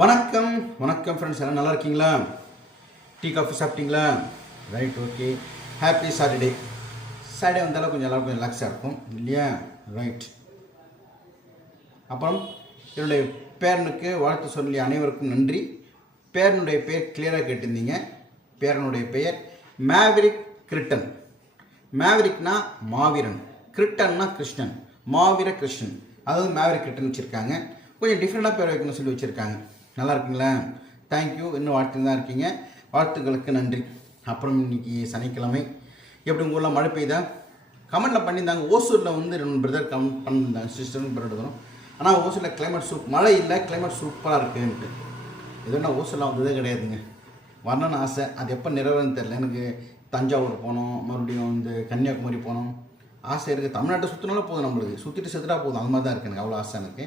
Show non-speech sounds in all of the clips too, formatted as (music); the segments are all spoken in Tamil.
வணக்கம் வணக்கம் ஃப்ரெண்ட்ஸ் எல்லாம் நல்லா இருக்கீங்களா? டீ காஃபி சாப்பிட்டீங்களா? Right okay happy Saturday Saturday வந்தாலும் கொஞ்சம் எல்லாரும் கொஞ்சம் ரிலாக்ஸாக இருக்கும் இல்லையா? ரைட் அப்புறம் என்னுடைய பேரனுக்கு வாழ்த்து சொல்லி அனைவருக்கும் நன்றி. பேரனுடைய பெயர் கிளியராக கேட்டிருந்தீங்க. பேரனுடைய பெயர் மேவரிக் கிரிட்டன் மேவரிக்னா மாவீரன். கிரிட்டன்னா கிருஷ்ணன். மாவீர கிருஷ்ணன். அதாவது மேவரிக் கிரிட்டன் வச்சுருக்காங்க. கொஞ்சம் டிஃப்ரெண்ட்டாக பேர் வைக்கணும்னு சொல்லி வச்சுருக்காங்க. நல்லா இருக்குங்களா தேங்க்யூ இன்னும் வாழ்த்து தான் இருக்கீங்க. வாழ்த்துக்களுக்கு நன்றி. அப்புறம் இன்னைக்கு சனிக்கிழமை. எப்படி உங்கள் ஊரில் மழை பெய்யுதா? கமெண்ட்டில் பண்ணியிருந்தாங்க. ஓசூரில் வந்து ரெண்டு பிரதர் கமெண்ட் பண்ணியிருந்தாங்க. சிஸ்டரும் வரும். ஆனால் ஓசூரில் கிளைமேட் சூப் மழை இல்லை கிளைமேட் சூப்பராக இருக்குன்ட்டு. எதுவும் ஓசூரில் வந்ததே கிடையாதுங்க. வரணும்னு ஆசை. அது எப்போ நிறைவேறுன்னு தெரில எனக்கு தஞ்சாவூர் போனோம். மறுபடியும் வந்து கன்னியாகுமரி போனோம். ஆசை இருக்குது தமிழ்நாட்டை சுற்றினாலும் போதும் நம்மளுக்கு. சுற்றிட்டு செத்துட்டா போதும். அது மாதிரி தான் இருக்குது எனக்கு. அவ்வளோ ஆசை எனக்கு.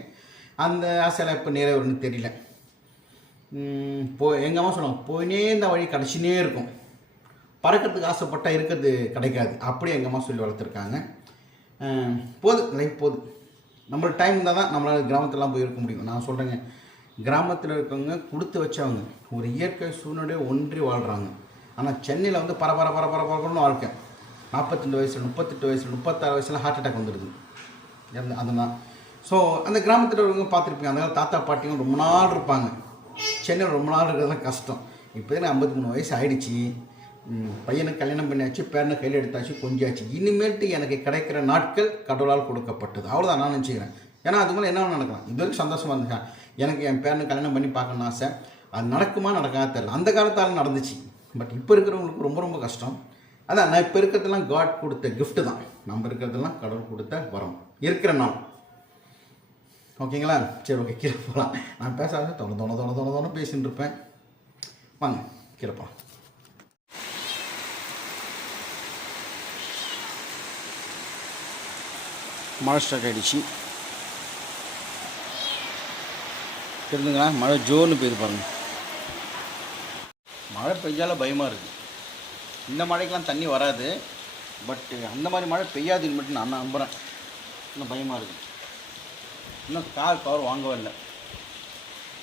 அந்த ஆசையெல்லாம் எப்போ நிறைவேறுன்னு தெரியல. போ எங்கள் அம்மா சொல்லுவாங்க போயினே இந்த வழி கிடச்சினே இருக்கும். பறக்கிறதுக்கு ஆசைப்பட்டால் இருக்கிறது கிடைக்காது. அப்படி எங்கள் அம்மா சொல்லி வளர்த்துருக்காங்க. போது லைஃப் போது. நம்மளுக்கு டைம் இருந்தால் தான் நம்மளால் கிராமத்துலலாம் போய் இருக்க முடியும். நான் சொல்கிறேங்க கிராமத்தில் இருக்கவங்க கொடுத்து வச்சவங்க ஒரு இயற்கை சூழ்நிலையை ஒன்றி வாழ்கிறாங்க ஆனால் சென்னையில் வந்து பரபர பர பர பரபரன்னு வாழ்க்கை. நாற்பத்தெண்டு வயசில் முப்பத்தெட்டு வயசில் முப்பத்தாறு வயசில் ஹார்ட் அட்டாக் வந்துடுது இறந்து அதுதான் ஸோ அந்த கிராமத்தில் இருக்கவங்க பார்த்துருப்பீங்க. அந்த தாத்தா பாட்டியும் ரொம்ப நாள் இருப்பாங்க. சென்னையில் ரொம்ப நாள் இருக்கிறது கஷ்டம். இப்போ எனக்கு ஐம்பத்தி மூணு வயசு ஆகிடுச்சி பையனை பையனுக்கு கல்யாணம் பண்ணியாச்சு பேரனை கையில் எடுத்தாச்சு கொஞ்சாச்சு. இனிமேல்ட்டு எனக்கு கிடைக்கிற நாட்கள் கடவுளால் கொடுக்கப்பட்டது. அவ்வளோதான் நான் நினச்சிக்கிறேன். ஏன்னா அது மேலே என்ன நடக்கலாம். இது வரைக்கும் சந்தோஷமாக இருந்தேன் எனக்கு என் பேரனை கல்யாணம் பண்ணி பார்க்கணும்னு ஆசை. அது நடக்குமா நடக்காத தெரியல. அந்த காலத்தால் நடந்துச்சு. பட் இப்போ இருக்கிறவங்களுக்கு ரொம்ப ரொம்ப கஷ்டம். அதான் நான் இப்போ இருக்கிறதெல்லாம் காட் கொடுத்த கிஃப்ட்டு தான். நம்ம இருக்கிறதெல்லாம் கடவுள் கொடுத்த வரம். இருக்கிற நாள். ஓகேங்களா? சரி ஓகே கீழே போகலாம் நான் பேசாத தொலை தொண தொண தொண தொண பேசின்னு இருப்பேன். வாங்க கீழே போகலாம் மழை ஸ்டார்ட் ஆகிடுச்சு தெரிஞ்சுங்களா? மழை ஜோன்னு பெய்யுது பாருங்க. மழை பெய்யால பயமாக இருக்குது இந்த மழைக்கெலாம் தண்ணி வராது. பட் அந்த மாதிரி மழை பெய்யாதுன்னு மட்டும் நான் நம்புகிறேன் இன்னும் பயமாக இருக்குது இன்னும் கார் கவர் வாங்கவே இல்லை.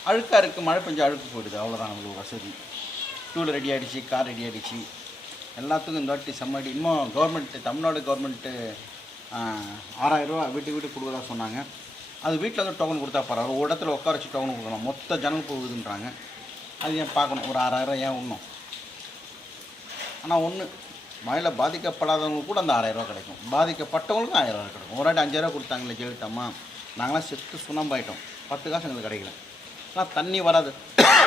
அழுக்காக இருக்குது மழை பெஞ்சு அழுக்கு போயிடுது. அவ்வளோதான் நம்மளுக்கு வசதி. டூல் ரெடி ஆகிடுச்சு கார் ரெடி ஆகிடுச்சு எல்லாத்துக்கும் இந்த வாட்டி செம்மடி இன்னும் கவர்மெண்ட்டு தமிழ்நாடு கவர்மெண்ட்டு ஆறாயிரரூவா வீட்டுக்கு வீட்டுக்கு கொடுக்குறதா சொன்னாங்க. அது வீட்டில் வந்து டோக்கன் கொடுத்தா பரவாயில்ல. ஒரு இடத்துல உட்கார வச்சு டோக்கன் கொடுக்கலாம். மொத்த ஜன்னல் போகுதுன்றாங்க. அது ஏன் பார்க்கணும்? ஒரு ஆறாயிரம் ஏன் ஒன்றும் ஆனால் ஒன்று மழையில் பாதிக்கப்படாதவங்களுக்கு கூட அந்த ஆறாயிரரூவா கிடைக்கும். பாதிக்கப்பட்டவங்களுக்கும் ஆயிரம் ரூபா கிடைக்கும். ஒரு வாட்டி அஞ்சாயிரரூவா கொடுத்தாங்களே ஜெயித்தம்மா நாங்களாம் செத்து சுண்ணாம்பாயிட்டோம் பத்து காசு எங்களுக்கு கிடைக்கல. ஆனால் தண்ணி வராது.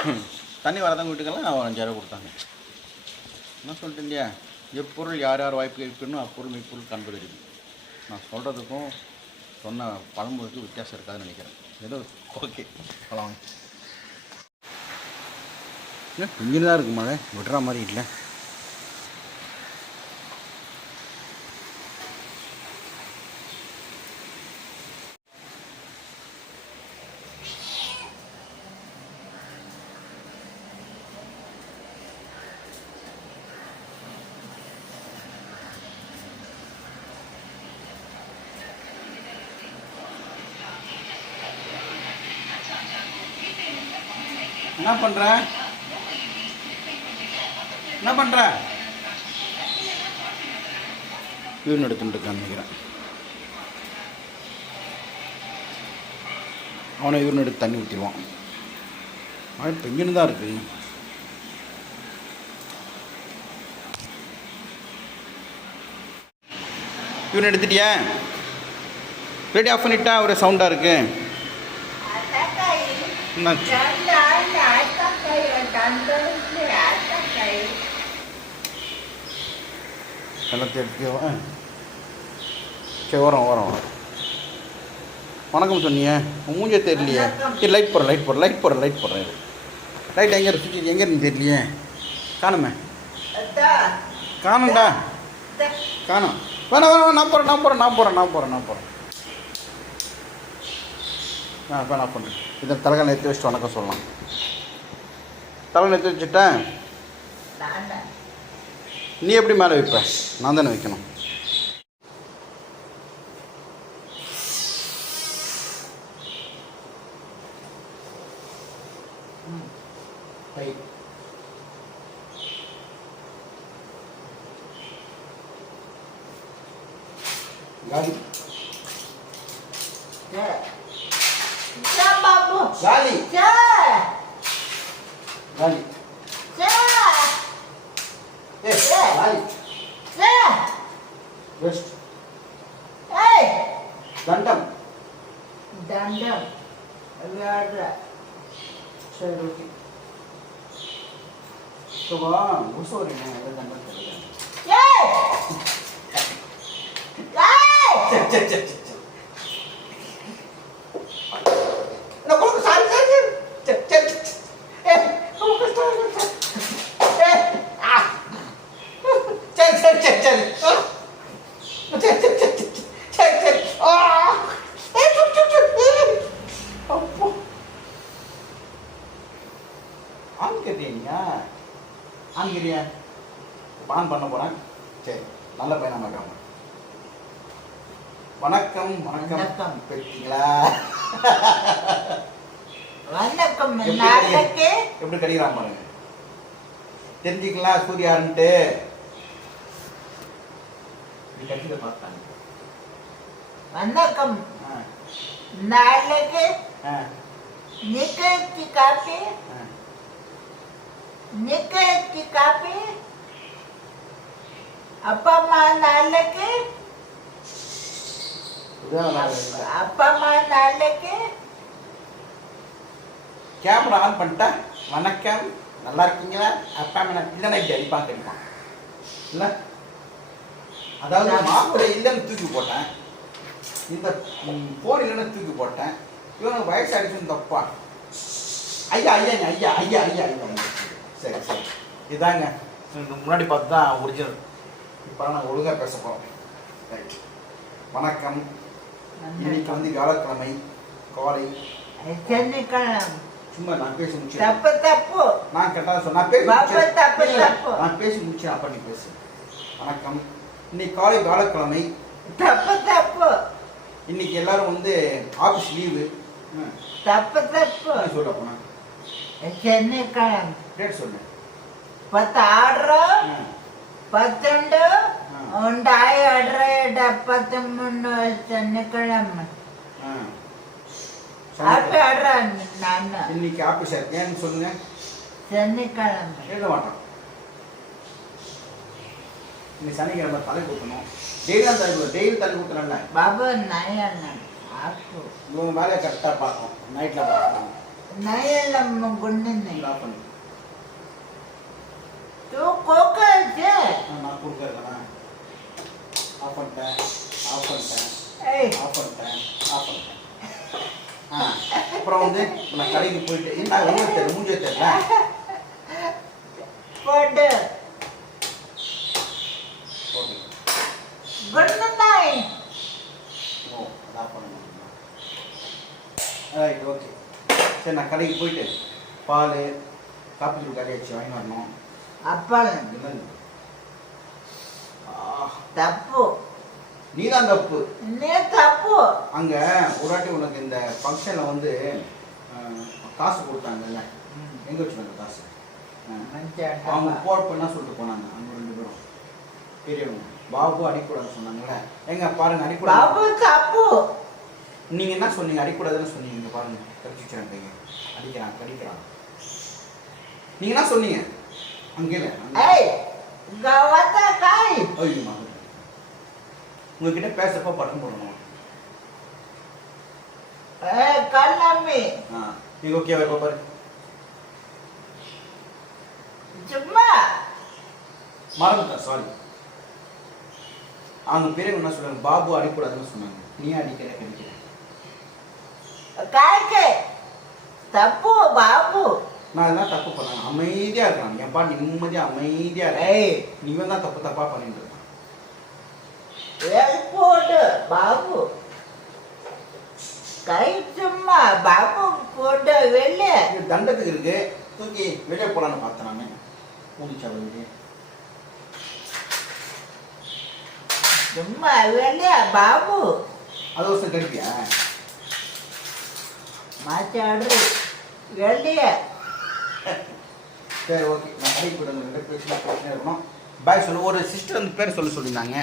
(coughs) தண்ணி வராதவங்க வீட்டுக்கெல்லாம் ஒரு அஞ்சாயிரம் கொடுத்தாங்க. என்ன சொல்லிட்டு இல்லையா எப்பொருள் யார் யார் வாய்ப்பு இருக்கணும் அப்பொருள் மெய்ப்பொருள் காண்பது நான் சொல்கிறதுக்கும் சொன்ன பழமொழிக்கு வித்தியாசம் இருக்காதுன்னு நினைக்கிறேன். ஏதோ ஓகே பழம் இங்கே தான் இருக்குது மழை விடுற மாதிரி இல்லை. என்ன பண்ணுற என்ன பண்ணுற யூன் எடுத்துட்டு நினைக்கிறேன். அவனை யூரின் எடுத்து தண்ணி ஊற்றிடுவான் மழை பெஞ்சுன்னு தான் இருக்குது யூரின் எடுத்துட்டியா? ரெடி ஆஃப் பண்ணிட்டா ஒரு சவுண்டாக இருக்கு. என்னாச்சு எல்லாத்தையும் எடுத்துக்கவா சரி வரோம் வரோம் வரோம். வணக்கம் சொன்னியே. உன் மூஞ்சே தெரியலையே. சரி லைட் போடுறேன் லைட் போடுறேன் லைட் போடுறேன் லைட் போடுறேன் லைட் எங்கே இருக்கு? சுவிட்ச் எங்கே இருந்து தெரியலையே. காணுமே. காணும்டா. காணும். வேணாம் வேணாம் நான் போகிறேன் நான் போகிறேன் நான் போகிறேன் நான் போகிறேன் நான் போகிறேன் ஆ இப்போ நான் பண்ணுறேன் இதை தலைகால் எடுத்து வச்சுட்டு வணக்கம் சொல்லலாம். தலை எடுத்து வச்சுட்டேன். நீ எப்படி மேலே வைப்ப? நான் தானே வைக்கணும். காலி. காலி. 何え何よし దండం దండం వేడ చెరుకి శుభా ఊసోరి దండం ஆன் கேட்டியா ஆன் பண்ண போறேன். சரி நல்ல பையனா மாட்டாங்க வணக்கம் வணக்கம். வணக்கம். பெற்றீங்களா வணக்கம் எப்படி கடிக்கிறான் பாருங்க. தெரிஞ்சுக்கலாம் சூர்யான்ட்டு கடிக்கிறத பார்த்தாங்க. வணக்கம். நாளைக்கு நிக்கத்தி காப்பி. அம்மா நாளைக்கு இதுதான் நல்லா இருக்கு. அப்பா அம்மா நாளைக்கு கேமரா ஆன் பண்ணிட்டேன் வணக்கம் நல்லா இருக்கீங்களா? அப்பா அம்மா இல்லைன்னா இப்படி அடிப்பான் தெரியுமா? இல்லை? அதாவது மாப்பிள்ளை இல்லைன்னு தூக்கி போட்டேன். இந்த ஃபோன் இல்லைன்னு தூக்கி போட்டேன். இவனுக்கு வயசு அடிச்சுன்னு தப்பா. ஐயா ஐயா ஐயா ஐயா ஐயா ஐயா. சரி சரி. இதாங்க. முன்னாடி பார்த்து தான் ஒரிஜினல் இப்போ நான் ஒழுங்காக பேச போகிறோம் ரைட் வணக்கம். இன்னைக்கு வந்து வியாழக்கிழமை காலை. சும்மா நான் பேசி முடிச்சு தப்பு தப்பு. நான் கரெக்டாக சொன்னேன் பேசி முடிச்சேன். தப்பு, தப்பு. நான் பேசி முடிச்சேன் அப்ப நீ பேசு. வணக்கம். இன்னைக்கு காலை வியாழக்கிழமை தப்பு தப்பு. இன்னைக்கு எல்லாரும் வந்து ஆஃபீஸ் லீவு தப்பு தப்பு. சொல்ல போனா. சனிக்கிழமை டேட் சொல்லு. பத்து ஆர்டரு பத்துண்டு உண்டாய் ஆர்டரு பத்து மூணு சனிக்கிழமை. ஹாப்பி ஆர்டர் நான். இன்னைக்கு ஆஃபீஸ் இருக்கேன்னு சொல்லுங்க. சனிக்கிழமை. எழுத மாட்டோம். இன்னைக்கு சனிக்கிழமை தலை கூட்டணும். டெய்லி தான் தலை டெய்லி தலை கூட்டணும்ல. பாபா நயன் உங்க வேலையை கரெக்டாக பார்க்கணும். நைட்டில் பார்க்கணும். நயன் குண்டு பண்ணு. கோக்க இது? நான் கொடுக்க ஆஃப் பண்ணிட்டேன். ஆஃப் பண்ணிட்டேன். ஆஃப் பண்ணிட்டேன். ஆஃப் பண்ணிட்டேன். ஆ அப்புறம் வந்து நான் கடைக்கு போயிட்டு என்ன உங்க தெரியல மூஞ்ச தெரியல போட்டு. குட் நைட் ஓ அதான் பண்ண ரைட் ஓகே சரி நான் கடைக்கு போயிட்டு பால் காப்பி தூள் கடையாச்சு வாங்கி வரணும். அப்பன் தப்பு. நீதான் தப்பு. நீ தப்பு? அங்க ஒரு வாட்டி உனக்கு இந்த ஃபங்க்ஷன்ல வந்து காசு கொடுத்தாங்கல்ல. எங்க வச்சுருந்த காசு? அவங்க போறப்பன்னா சொல்லிட்டு போனாங்க அவங்க ரெண்டு பேரும். பெரியவங்க. பாபு அடிக்கூடாதுன்னு சொன்னாங்கல்ல. எங்க பாருங்க அடிக்கூடாது. பாபு தப்பு. நீங்க என்ன சொன்னீங்க? அடிக்கூடாதுன்னு சொன்னீங்க பாருங்க. கடிச்சுக்கிறாங்க அடிக்கிறான் கடிக்கிறான். நீங்க என்ன சொன்னீங்க? அங்கேல உங்ககிட்ட பேசப்ப படம் போடணும். ஏய் கண்ணாமி. ஆ நீ ஓகே வா பாரு. சும்மா. சாரி அவங்க பேர் என்ன சொல்றாங்க பாபு அடிக்கூடாதுன்னு சொன்னாங்க. நீ அடிக்கிற கிடைக்கிற. காய்க்கு. தப்பு பாபு. நான் இதெல்லாம் தப்பு பண்ணேன் அமைதியாக இருக்கலாம் என்ப்பா நிம்மதியாக அமைதியாக ஏய் நீயும் தான் தப்பு தப்பாக பண்ணிட்டு போடு பாபு. கை சும்மா பாபு போட்டு வெளியே தண்டத்துக்கு இருக்கு. தூக்கி வெளியே போகலான்னு பார்த்தேன் நான். பூடிச்சா வெளியே? சும்மா வெளியே பாபு. அது வருஷம் கிடைக்கியா மாச்சாடு வெளியே சரி ஓகே நான் கை கூட ரெண்டு பேர் பிரச்சனை இருக்கணும். பாய் சொல்லு. ஒரு சிஸ்டர் அந்த பேர் சொல்ல சொல்லியிருந்தாங்க.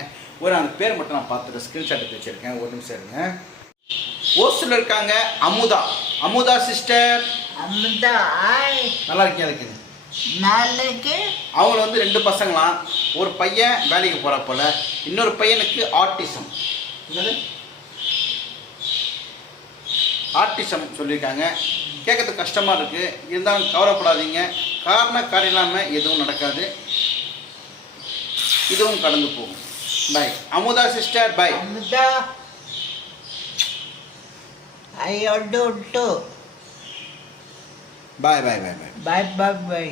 ஒரு அந்த பேர் மட்டும் நான் பார்த்துட்டு ஸ்க்ரீன்ஷாட் எடுத்து வச்சிருக்கேன். ஒரு நிமிஷம் இருங்க. ஓஸ்டில் இருக்காங்க அமுதா. அமுதா சிஸ்டர் அமுதா நல்லா இருக்கீங்க இருக்குங்க நாளைக்கு அவங்க வந்து ரெண்டு பசங்களாம் ஒரு பையன் வேலைக்கு போகிற போல. இன்னொரு பையனுக்கு ஆர்டிசம் என்னது? ஆர்டிசம் சொல்லியிருக்காங்க. கேட்கறதுக்கு கஷ்டமாக இருக்குது இருந்தாலும் கவலைப்படாதீங்க. காரண காரியம் இல்லாமல் எதுவும் நடக்காது. இதுவும் கடந்து போகும். Bye Amudha sister bye Amudha. ஐயோ two bye bye bye bye bye bye bye